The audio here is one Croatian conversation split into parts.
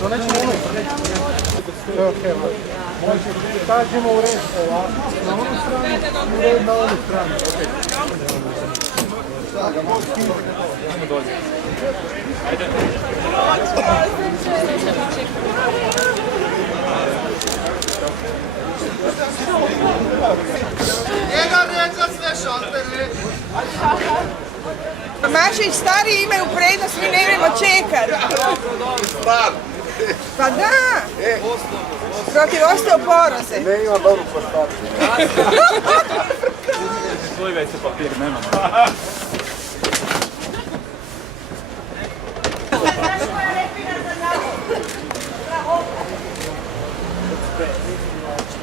To nećemo ono. Kažemo u red ovako, na onu stranu, u red na onu stranu. Ajmo dolje. Ajde. Jedan red za sve šaltere. Maši stariji imaju prednost, mi nemojmo čekati. Pa da! Protiv osteoporoze. Ne ima dobru postaciju. Slijevaj se papir, nema.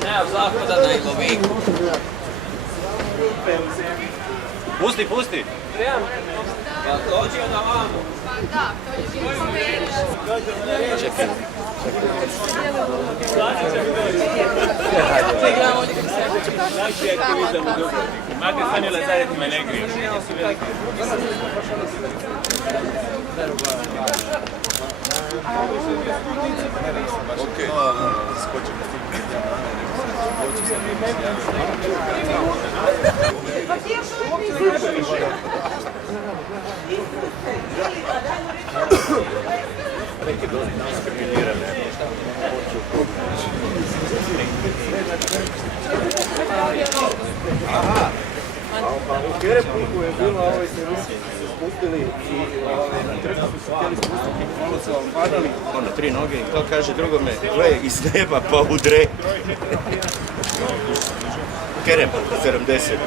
Nema zahoda na Iloviku. Pusti, pusti! Ja dođeo na vamo. Čekaj. Imate sanju lazareti me ne griju. Okej. Skočim s tim. Neki dosti diskriminirane. U Kerepuku je bilo ovaj se Rusi spustili i na trgu su htjeli spustiti, malo su vam padali. Ono, 3 noge i to kaže drugome, gle iz neba pa udre. Kerepuk 70.